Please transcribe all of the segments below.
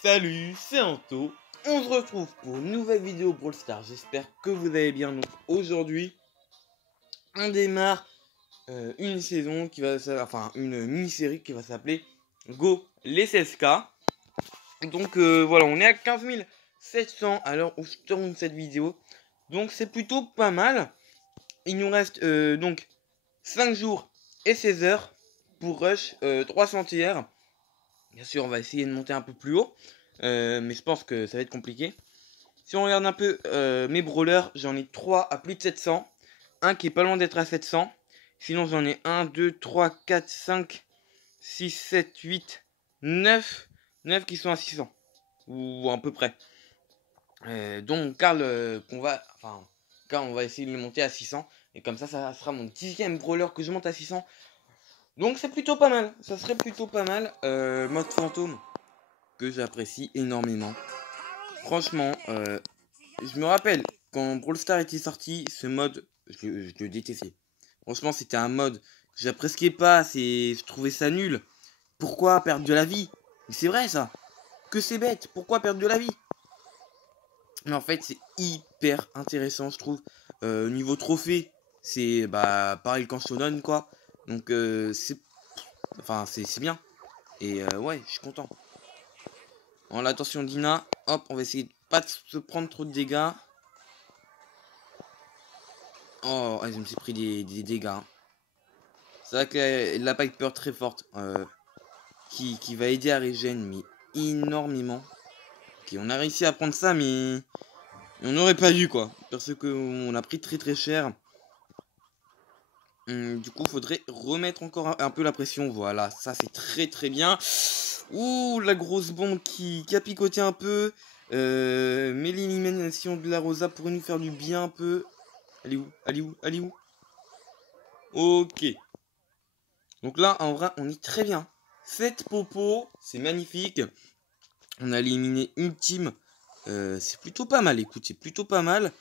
Salut, c'est Anto. On se retrouve pour une nouvelle vidéo Brawl Stars. J'espère que vous allez bien. Donc aujourd'hui, on démarre une saison qui va, enfin une mini-série qui va s'appeler Go les 16K. Donc voilà, on est à 15 700 à l'heure où je tourne cette vidéo. Donc c'est plutôt pas mal. Il nous reste donc 5 jours et 16 heures pour rush 300 TR. Bien sûr, on va essayer de monter un peu plus haut. Mais je pense que ça va être compliqué. Si on regarde un peu mes brawlers, j'en ai 3 à plus de 700. Un qui est pas loin d'être à 700. Sinon, j'en ai 1, 2, 3, 4, 5, 6, 7, 8, 9. 9 qui sont à 600. Ou à peu près. Donc, Karl, on va essayer de le monter à 600. Et comme ça sera mon 10e brawler que je monte à 600. Donc, c'est plutôt pas mal. Ça serait plutôt pas mal. Mode fantôme, que j'apprécie énormément. Franchement, je me rappelle, quand Brawl Stars était sorti, ce mode, je le détestais. Franchement, c'était un mode que j'appréciais pas, je trouvais ça nul. Pourquoi perdre de la vie? Mais c'est vrai ça, que c'est bête, pourquoi perdre de la vie? Mais en fait, c'est hyper intéressant, je trouve. Niveau trophée, c'est pareil quand je te donne, quoi. Donc, c'est bien. Et ouais, je suis content. En attention Dina, hop, on va essayer de pas se prendre trop de dégâts. Oh, je me suis pris des dégâts. Hein. C'est vrai que la Piper très forte, qui va aider à régène, mais énormément. Ok, on a réussi à prendre ça, mais on n'aurait pas dû, quoi. Parce qu'on a pris très cher. Du coup, faudrait remettre encore un peu la pression. Voilà, ça c'est très bien. Ouh, la grosse bombe qui a picoté un peu. Mais l'élimination de la Rosa pourrait nous faire du bien un peu. Elle est où? Ok. Donc là, en vrai, on est très bien. 7 popos, c'est magnifique. On a éliminé une team. C'est plutôt pas mal, écoute, c'est plutôt pas mal.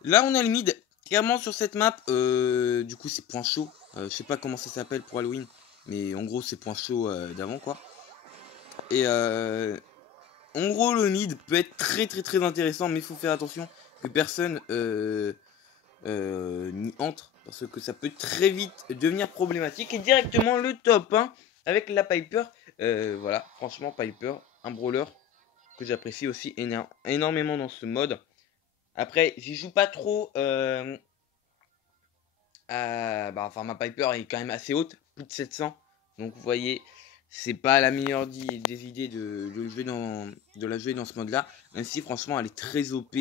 Là, on a le mid. Clairement, sur cette map, du coup, c'est point chaud. Je sais pas comment ça s'appelle pour Halloween. Mais en gros, c'est point chaud d'avant, quoi. Et en gros, le mid peut être très intéressant. Mais il faut faire attention que personne n'y entre. Parce que ça peut très vite devenir problématique. Et directement le top 1 avec la Piper. Voilà, franchement, Piper, un brawler que j'apprécie aussi énormément dans ce mode. Après, j'y joue pas trop. Ma Piper est quand même assez haute, plus de 700. Donc vous voyez, c'est pas la meilleure des idées de la jouer dans ce mode-là. Même si franchement, elle est très OP.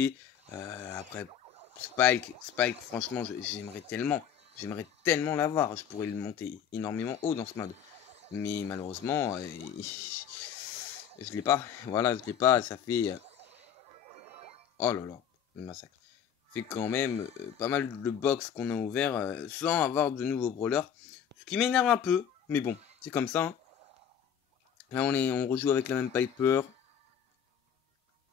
Après, Spike, franchement, j'aimerais tellement l'avoir. Je pourrais le monter énormément haut dans ce mode. Mais malheureusement, je l'ai pas. Voilà, je l'ai pas. Ça fait... oh là là, le massacre. Fait quand même pas mal de box qu'on a ouvert sans avoir de nouveaux brawlers. Ce qui m'énerve un peu. Mais bon, c'est comme ça. Hein. Là, on rejoue avec la même Piper.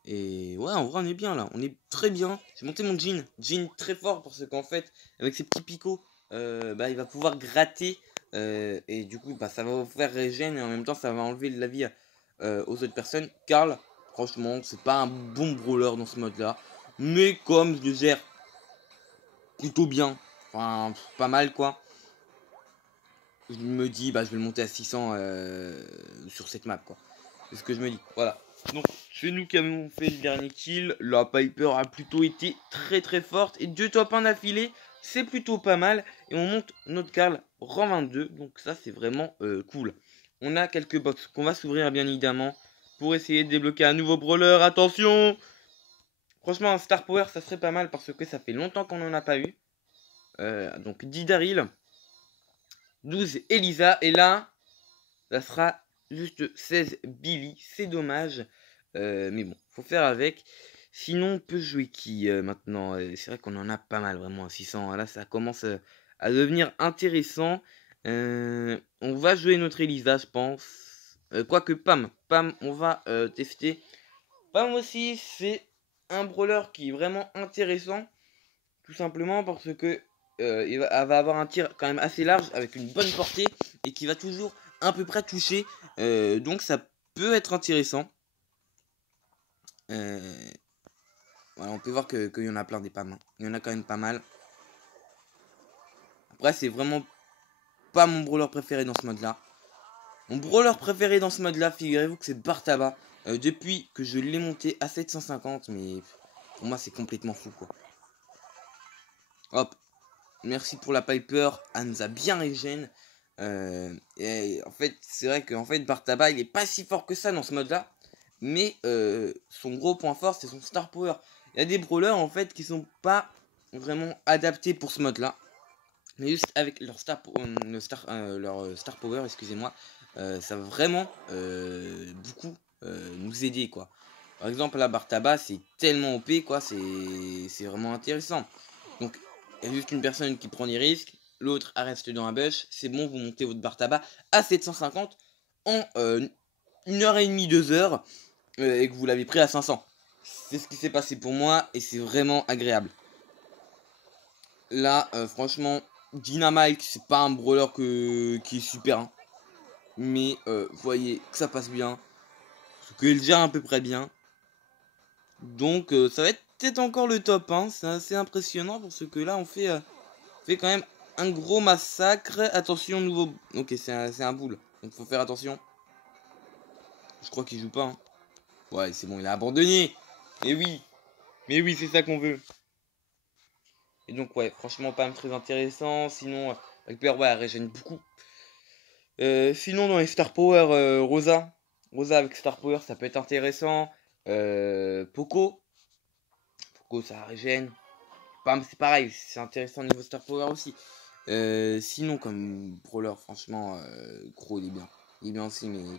Et ouais, en vrai, on est bien là. On est très bien. J'ai monté mon Jean. Jean très fort parce qu'en fait, avec ses petits picots, il va pouvoir gratter. Et du coup, ça va vous faire régène. Et en même temps, ça va enlever de la vie aux autres personnes. Karl, franchement, c'est pas un bon brawler dans ce mode-là. Mais comme je le gère plutôt bien, enfin, pas mal quoi. Je me dis, je vais le monter à 600 sur cette map quoi. C'est ce que je me dis, voilà. Donc, c'est nous qui avons fait le dernier kill. La Piper a plutôt été très forte. Et 2 top 1 d'affilée, c'est plutôt pas mal. Et on monte notre Karl rang 22. Donc ça, c'est vraiment cool. On a quelques box qu'on va s'ouvrir bien évidemment. Pour essayer de débloquer un nouveau brawler. Attention! Franchement, un Star Power, ça serait pas mal parce que ça fait longtemps qu'on n'en a pas eu. Donc 10 Daryl. 12 Elisa. Et là, ça sera juste 16 Billy. C'est dommage. Mais bon, faut faire avec. Sinon, on peut jouer qui maintenant? C'est vrai qu'on en a pas mal vraiment à 600. Là, ça commence à devenir intéressant. On va jouer notre Elisa, je pense. Quoique Pam, on va tester. Pam aussi, c'est un brawler qui est vraiment intéressant. Tout simplement parce que elle va avoir un tir quand même assez large avec une bonne portée et qui va toujours à peu près toucher. Donc ça peut être intéressant. Voilà, on peut voir qu'il y en a plein des pas mal. Il y en a quand même pas mal. Après, c'est vraiment pas mon brawler préféré dans ce mode-là. Mon brawler préféré dans ce mode-là, figurez-vous que c'est Bartaba. Depuis que je l'ai monté à 750, mais pour moi, c'est complètement fou, quoi. Hop. Merci pour la Piper. Elle nous a bien régène. Et en fait, c'est vrai qu'en fait, Bartaba, il est pas si fort que ça dans ce mode-là. Mais son gros point fort, c'est son Star Power. Il y a des brawlers, en fait, qui sont pas vraiment adaptés pour ce mode-là. Mais juste avec leur Star Power, excusez-moi, ça va vraiment beaucoup nous aider, quoi. Par exemple, la Bartaba, c'est tellement OP, quoi, c'est vraiment intéressant. Donc, il y a juste une personne qui prend des risques, l'autre reste dans un bush, c'est bon, vous montez votre Bartaba à 750 en 1h30, 2h, et que vous l'avez pris à 500. C'est ce qui s'est passé pour moi, et c'est vraiment agréable. Là, franchement, Dynamite, c'est pas un brawler qui est super, hein. Mais vous voyez que ça passe bien, qu'il gère à peu près bien. Donc ça va être peut-être encore le top, hein. C'est assez impressionnant parce que là on fait quand même un gros massacre. Attention, nouveau... Ok, c'est un boule, donc faut faire attention. Je crois qu'il joue pas, hein. Ouais, c'est bon, il a abandonné. Mais oui, c'est ça qu'on veut. Et donc ouais, franchement pas très intéressant. Sinon, Piper, ouais, elle régène beaucoup. Sinon, dans les Star Power, Rosa. Rosa avec Star Power, ça peut être intéressant. Poco. Poco, ça régène. Pam, c'est pareil, c'est intéressant au niveau Star Power aussi. Sinon, comme brawler, franchement, Crow, il est bien. Il est bien aussi, mais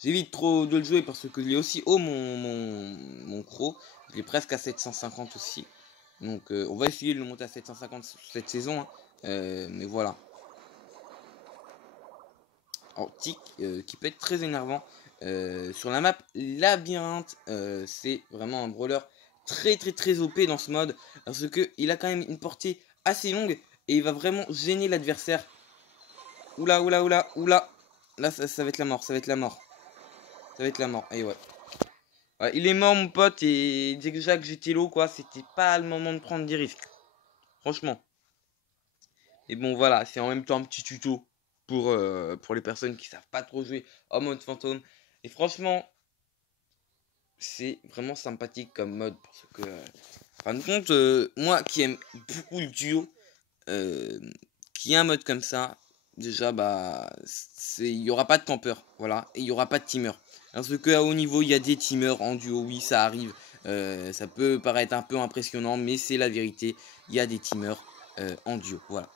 j'évite trop de le jouer parce que je l'ai aussi haut, mon Crow. Je l'ai presque à 750 aussi. Donc, on va essayer de le monter à 750 cette saison, hein. Mais voilà. Alors, Tic, qui peut être très énervant. Sur la map Labyrinthe, c'est vraiment un brawler très très très OP dans ce mode. Parce qu'il a quand même une portée assez longue. Et il va vraiment gêner l'adversaire. Oula, oula, oula, oula. Là, ça va être la mort, ça va être la mort. Ça va être la mort, et ouais. Ouais, il est mort, mon pote, et déjà que j'étais low, quoi, c'était pas le moment de prendre des risques. Franchement. Et bon, voilà, c'est en même temps un petit tuto pour les personnes qui savent pas trop jouer en mode fantôme. Et franchement, c'est vraiment sympathique comme mode parce que, en fin de compte, moi qui aime beaucoup le duo, qui a un mode comme ça, déjà, bah, il y aura pas de campeur, voilà, et il y aura pas de teamer. Parce que à haut niveau, il y a des teamers en duo, oui, ça arrive. Ça peut paraître un peu impressionnant, mais c'est la vérité. Il y a des teamers en duo, voilà.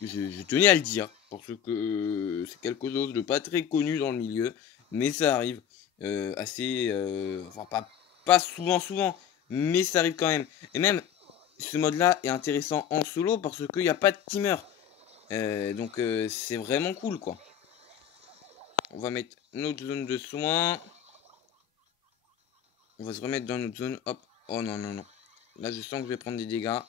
Je tenais à le dire, parce que c'est quelque chose de pas très connu dans le milieu, mais ça arrive assez, enfin pas souvent, mais ça arrive quand même. Et même, ce mode-là est intéressant en solo, parce qu'il n'y a pas de teamer. Donc c'est vraiment cool, quoi. On va mettre notre zone de soins. On va se remettre dans notre zone, hop. Oh non, non, non. Là, je sens que je vais prendre des dégâts.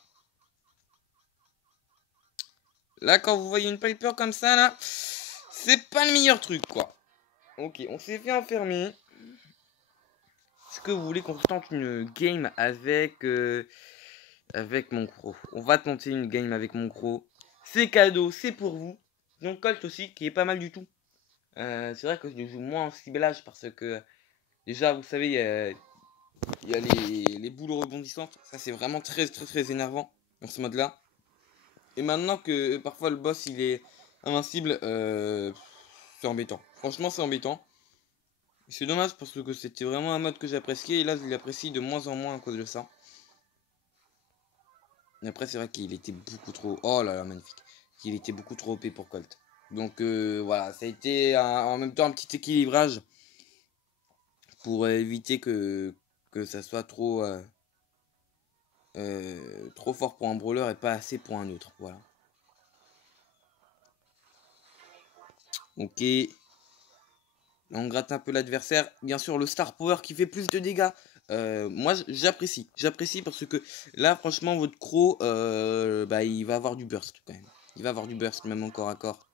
Là, quand vous voyez une Piper comme ça, là, c'est pas le meilleur truc, quoi. Ok, on s'est fait enfermer. Est-ce que vous voulez qu'on tente une game avec mon croc? On va tenter une game avec mon croc. C'est cadeau, c'est pour vous. Donc Colt aussi, qui est pas mal du tout. C'est vrai que je joue moins en ciblage parce que déjà, vous savez, il y a les boules rebondissantes. Ça, c'est vraiment très, très, très énervant dans ce mode-là. Et maintenant que parfois le boss il est invincible, c'est embêtant. Franchement, c'est embêtant. C'est dommage parce que c'était vraiment un mode que j'appréciais et là je l'apprécie de moins en moins à cause de ça. Et après c'est vrai qu'il était beaucoup trop... Oh là là, magnifique. Il était beaucoup trop OP pour Colt. Donc voilà, ça a été en même temps un petit équilibrage pour éviter que ça soit trop fort pour un brawler et pas assez pour un autre. Voilà. Ok. On gratte un peu l'adversaire. Bien sûr, le Star Power qui fait plus de dégâts. Moi, j'apprécie. J'apprécie parce que là, franchement, votre Crow, bah, il va avoir du burst quand même. Il va avoir du burst, même encore à corps.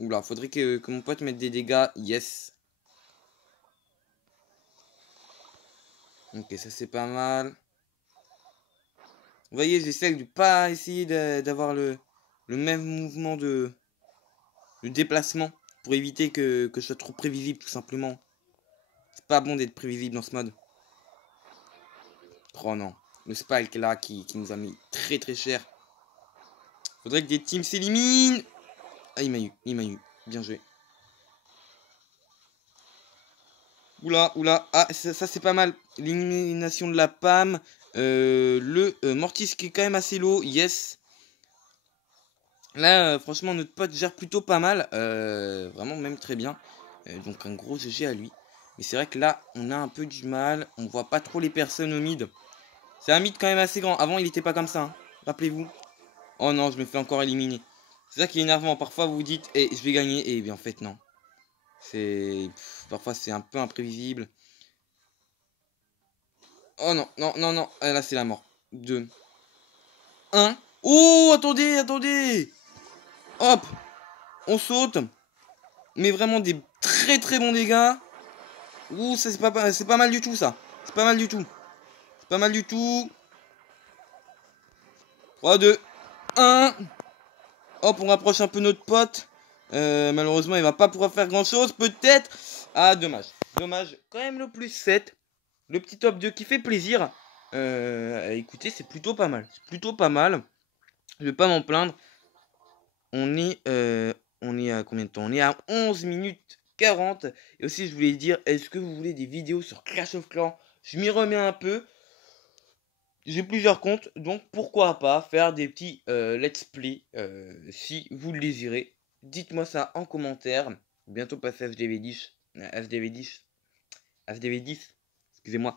Oula, faudrait que mon pote mette des dégâts. Yes. Ok, ça c'est pas mal. Vous voyez, j'essaie de pas essayer d'avoir le même mouvement de déplacement pour éviter que je sois trop prévisible, tout simplement. C'est pas bon d'être prévisible dans ce mode. Oh non, le Spike là qui nous a mis très très cher. Faudrait que des teams s'éliminent. Ah, il m'a eu. Bien joué. Oula, oula. Ah, ça c'est pas mal. L'élimination de la PAM. Mortis qui est quand même assez low. Yes. Là, franchement, notre pote gère plutôt pas mal. Vraiment, même très bien. Donc, un gros GG à lui. Mais c'est vrai que là, on a un peu du mal. On voit pas trop les personnes au mid. C'est un mid quand même assez grand. Avant, il était pas comme ça. Hein. Rappelez-vous. Oh non, je me fais encore éliminer. C'est ça qui est énervant. Parfois, vous vous dites, eh, je vais gagner. Et bien, en fait, non. Parfois, c'est un peu imprévisible. Oh non, non, non, non. Ah, là, c'est la mort. 2. 1. Oh, attendez, attendez. Hop. On saute. Mais vraiment des très très bons dégâts. Ouh, ça c'est pas mal du tout ça. C'est pas mal du tout. C'est pas mal du tout. 3, 2, 1. Hop, on rapproche un peu notre pote. Malheureusement, il va pas pouvoir faire grand chose. Peut-être. Ah, dommage. Dommage. Quand même le plus 7. Le petit top 2 qui fait plaisir. Écoutez, c'est plutôt pas mal. C'est plutôt pas mal. Je vais pas m'en plaindre. On est à combien de temps? On est à 11 minutes 40. Et aussi, je voulais dire, est-ce que vous voulez des vidéos sur Clash of Clans? Je m'y remets un peu. J'ai plusieurs comptes, donc pourquoi pas faire des petits let's play si vous le désirez. Dites-moi ça en commentaire. Bientôt passer à FDV10. FDV10. FDV10. Excusez-moi.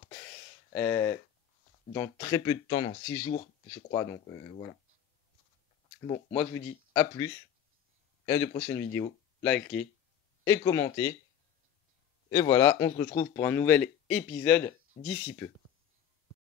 Dans très peu de temps, dans 6 jours, je crois. Donc voilà. Bon, moi je vous dis à plus. Et à de prochaines vidéos. Likez et commentez. Et voilà, on se retrouve pour un nouvel épisode d'ici peu.